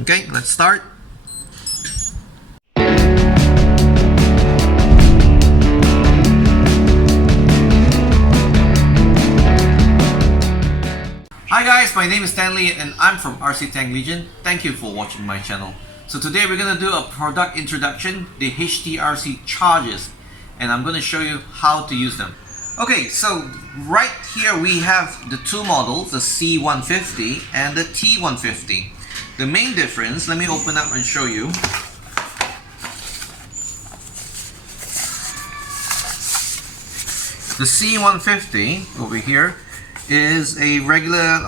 Okay, let's start. Hi guys, my name is Stanley and I'm from RC Tank Legion. Thank you for watching my channel. So today we're going to do a product introduction, the HTRC chargers, and I'm going to show you how to use them. Okay, so right here we have the two models, the C150 and the T150. The main difference, let me open up and show you. The C150 over here is a regular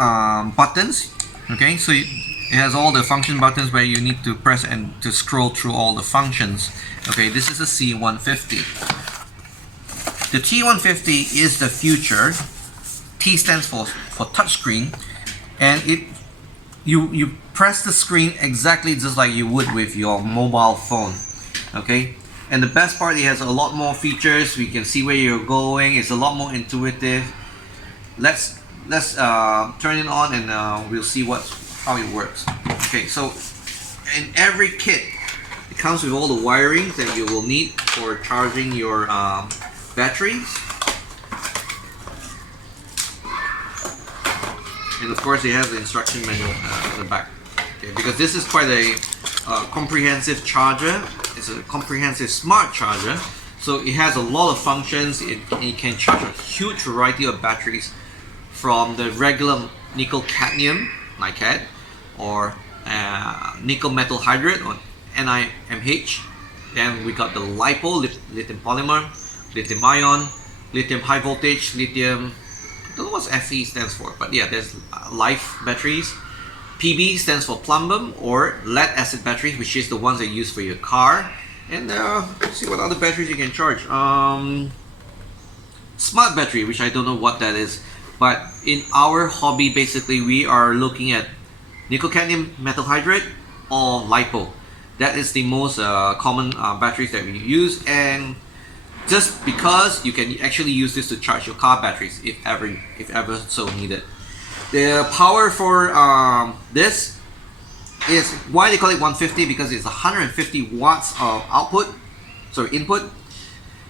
buttons. Okay, so it has all the function buttons where you need to press and to scroll through all the functions. Okay, this is a C150. The T150 is the future. T stands for touchscreen, and you press the screen exactly just like you would with your mobile phone. Okay, and the best part, it has a lot more features. We can see where you're going. It's a lot more intuitive. Let's turn it on and we'll see how it works. Okay, so in every kit, it comes with all the wiring that you will need for charging your batteries, and of course, it has the instruction manual in the back. Okay, because this is quite a comprehensive charger. It's a comprehensive smart charger, so it has a lot of functions. It can charge a huge variety of batteries, from the regular nickel cadmium NiCad, or nickel metal hydride, or NiMH. Then we got the LiPo, lithium polymer, lithium ion, lithium high voltage, lithium, I don't know what Fe stands for, but yeah, there's life batteries. PB stands for plumbum, or lead acid batteries, which is the ones that you use for your car. And let's see what other batteries you can charge. Smart battery, which I don't know what that is. But in our hobby, basically, we are looking at nickel cadmium metal hydride or LiPo. That is the most common batteries that we use, and just because you can actually use this to charge your car batteries if ever so needed. The power for this is why they call it 150, because it's 150 watts of input,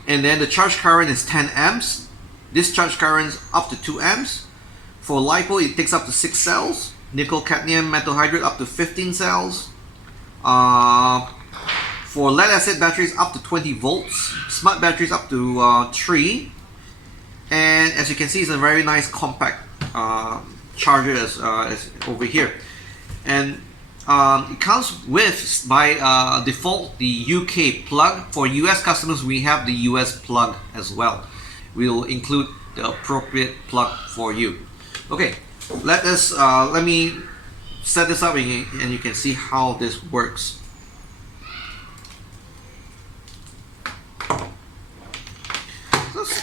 and then the charge current is 10 amps. Discharge current up to 2 amps. For LiPo, it takes up to 6 cells. Nickel cadmium metal hydride up to 15 cells. For lead acid batteries up to 20 volts. Smart batteries up to 3. And as you can see, it's a very nice compact charger as over here. And it comes with, by default, the UK plug. For US customers, we have the US plug as well. We'll include the appropriate plug for you. Okay, let me set this up, and you can see how this works.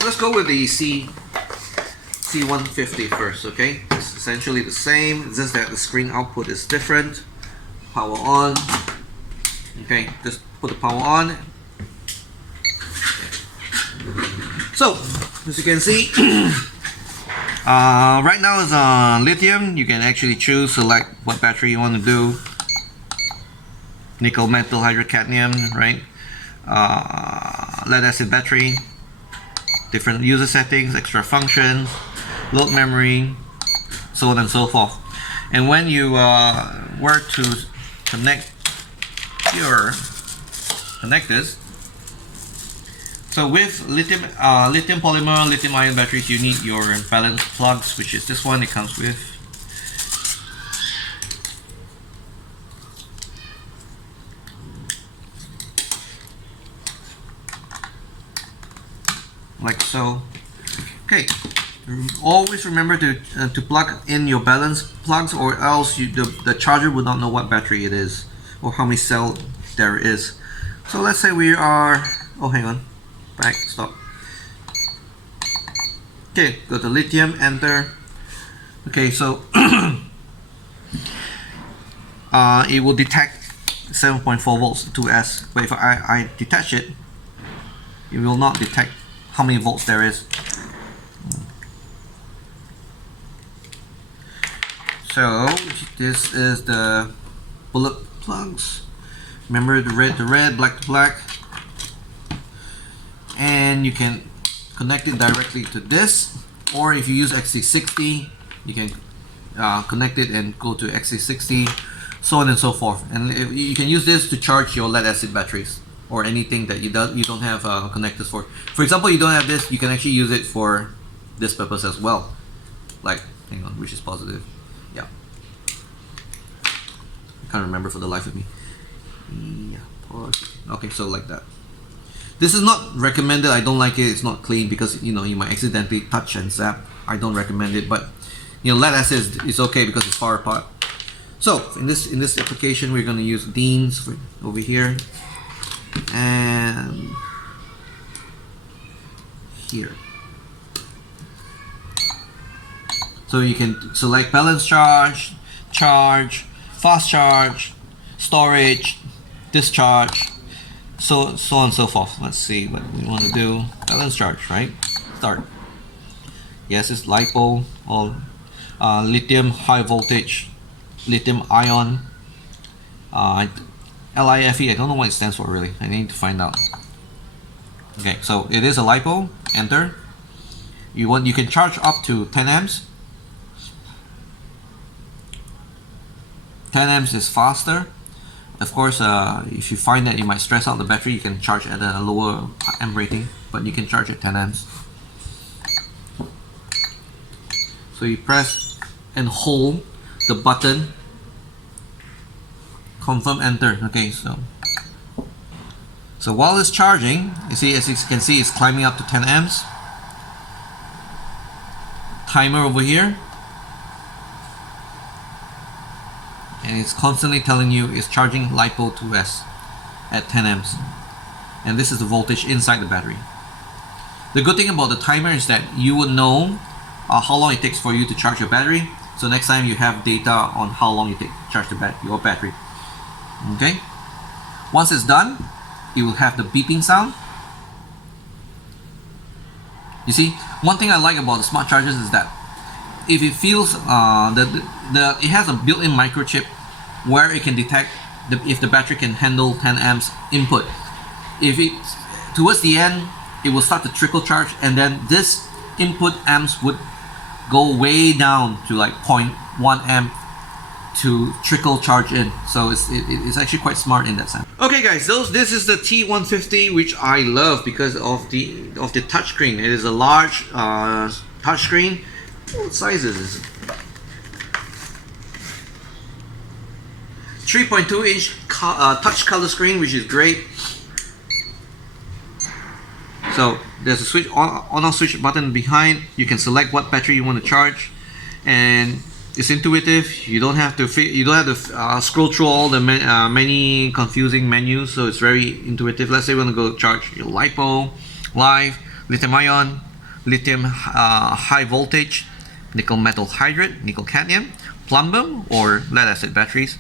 Let's go with the C150 first. Okay, it's essentially the same. It's just that the screen output is different. Power on. Okay, just put the power on. So, as you can see, right now is lithium. You can actually select what battery you want to do. Nickel metal hydride cadmium, right? Lead acid battery. Different user settings, extra functions, load memory, so on and so forth. And when you were to connect this. So with lithium polymer, lithium ion batteries, you need your balance plugs, which is this one. It comes with. Like so. Okay. Always remember to plug in your balance plugs, or else the charger will not know what battery it is or how many cells there is. So let's say we are. Oh, hang on. Back, stop. Okay, go to lithium, enter. Okay, so it will detect 7.4 volts 2S, but if I detach it, it will not detect how many volts there is. So this is the bullet plugs. Remember the red to red, black to black. And you can connect it directly to this, or if you use XC60, you can connect it and go to XC60, so on and so forth. And you can use this to charge your lead acid batteries or anything that you don't have connectors for. For example, you don't have this, you can actually use it for this purpose as well. Like, hang on, which is positive? Yeah. I can't remember for the life of me. Yeah, okay, so like that. This is not recommended. I don't like it. It's not clean because you might accidentally touch and zap. I don't recommend it, but lead acid is okay because it's far apart. So in this application, we're going to use Dean's over here and here. So you can select balance charge, charge, fast charge, storage, discharge, so on and so forth. Let's see what we want to do. Balance charge, right? Start. Yes, it's LiPo or lithium high voltage, lithium ion, LIFE. I don't know what it stands for really. I need to find out. Okay, so it is a LiPo. Enter. You can charge up to 10 amps. 10 amps is faster. Of course, if you find that you might stress out the battery, you can charge at a lower amp rating, but you can charge at 10 amps. So you press and hold the button, confirm, enter. Okay, so while it's charging, as you can see, it's climbing up to 10 amps. Timer over here. And it's constantly telling you it's charging LiPo 2S at 10 amps, and this is the voltage inside the battery. The good thing about the timer is that you would know how long it takes for you to charge your battery, so next time you have data on how long it takes to charge your battery. Okay, once it's done, it will have the beeping sound. You see, one thing I like about the smart chargers is that if it feels it has a built-in microchip where it can detect if the battery can handle 10 amps input. If it towards the end, it will start to trickle charge, and then this input amps would go way down to like 0.1 amp to trickle charge in. So it's actually quite smart in that sense. Okay guys, this is the T150, which I love because of the touchscreen. It is a large touchscreen. What size is this? 3.2 inch touch color screen, which is great. So there's a switch on-off switch button behind. You can select what battery you want to charge, and it's intuitive. You don't have to scroll through all the many confusing menus. So it's very intuitive. Let's say we want to go charge your LiPo, Live, lithium ion, lithium high voltage, nickel metal hydride, nickel cadmium, plumber, or lead acid batteries.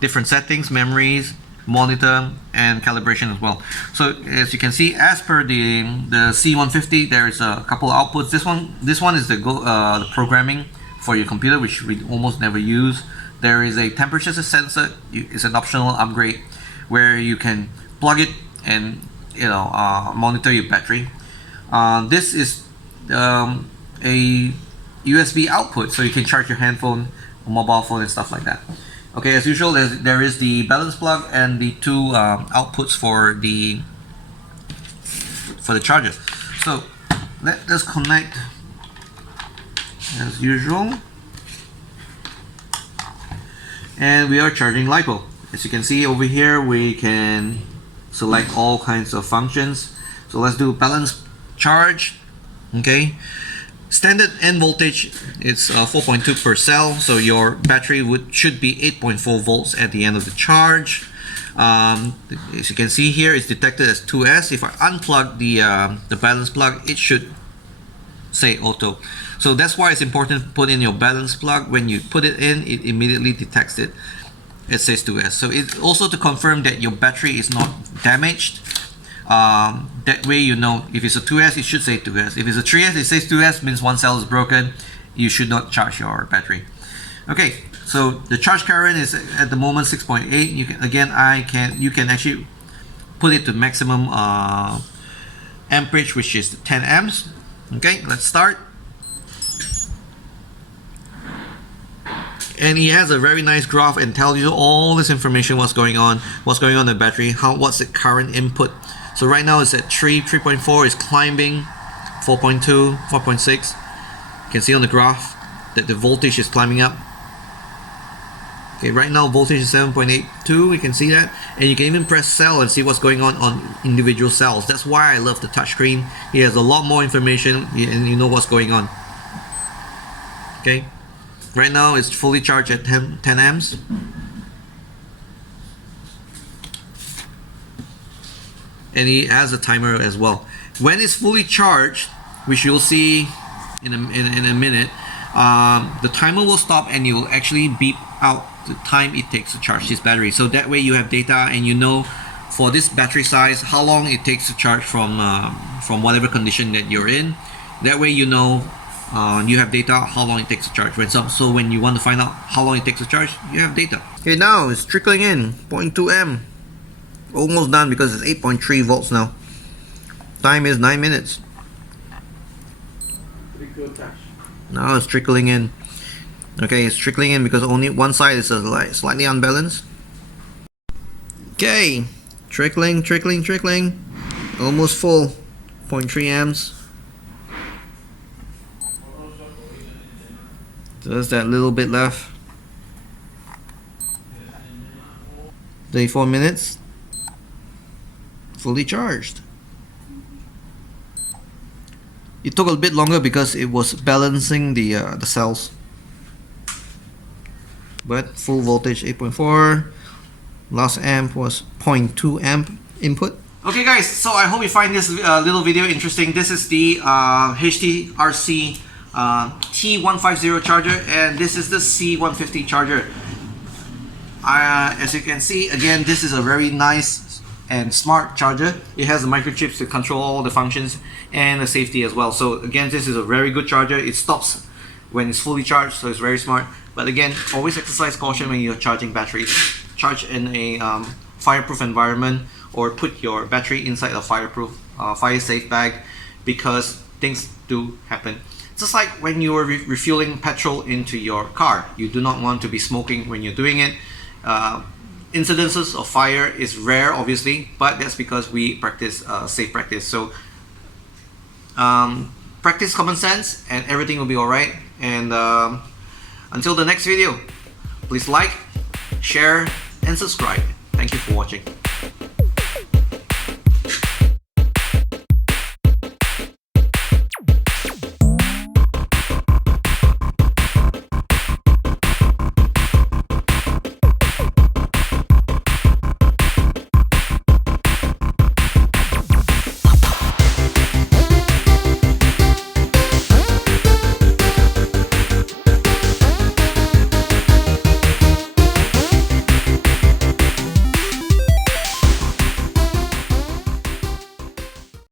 Different settings, memories, monitor, and calibration as well. So as you can see, as per the C150, there's a couple of outputs. This one is the programming for your computer, which we almost never use. There is a temperature sensor. It's an optional upgrade where you can plug it and monitor your battery. This is a USB output, so you can charge your handphone, mobile phone, and stuff like that. Okay, as usual, there is the balance plug and the two outputs for the charger. So let us connect as usual, and we are charging LiPo. As you can see over here, we can select all kinds of functions. So let's do balance charge. Okay. Standard end voltage is 4.2 per cell, so your battery should be 8.4 volts at the end of the charge. As you can see here, it's detected as 2S. If I unplug the balance plug, it should say auto. So that's why it's important to put in your balance plug. When you put it in, it immediately detects it. It says 2S. So it's also to confirm that your battery is not damaged. That way you know if it's a 2S, it should say 2S. If it's a 3S, it says 2S, means one cell is broken. You should not charge your battery. Okay, So the charge current is at the moment 6.8. You can you can actually put it to maximum amperage, which is 10 amps. Okay, let's start. And he has a very nice graph and tells you all this information, what's going on in the battery, what's the current input. So right now it's at 3.4 is climbing, 4.2, 4.6. You can see on the graph that the voltage is climbing up. Okay, right now voltage is 7.82, you can see that, and you can even press cell and see what's going on individual cells. That's why I love the touchscreen. He has a lot more information and you know what's going on. Okay, right now it's fully charged at 10 amps. And he has a timer as well. When it's fully charged, which you'll see in a minute, the timer will stop and you will actually beep out the time it takes to charge this battery. So that way you have data and you know for this battery size how long it takes to charge from whatever condition that you're in. That way you know you have data how long it takes to charge. So when you want to find out how long it takes to charge, you have data. Okay, now it's trickling in 0.2 amp. Almost done because it's 8.3 volts now. Time is 9 minutes. Now it's trickling in. Okay, it's trickling in because only one side is slightly unbalanced. Okay, trickling. Almost full. 0.3 amps. Just that little bit left. 34 minutes. Fully charged. It took a bit longer because it was balancing the cells. But full voltage 8.4. Last amp was 0.2 amp input. Okay guys, so I hope you find this little video interesting. This is the HTRC T150 charger, and this is the C150 charger. As you can see, again, this is a very nice and smart charger. It has the microchips to control all the functions and the safety as well. So again, this is a very good charger. It stops when it's fully charged, so it's very smart. But again, always exercise caution when you're charging batteries. Charge in a fireproof environment, or put your battery inside a fireproof, fire safe bag, because things do happen. Just like when you are refueling petrol into your car, you do not want to be smoking when you're doing it. Incidences of fire is rare, obviously, but that's because we practice safe practice. So practice common sense and everything will be alright. And until the next video, please like, share and subscribe. Thank you for watching.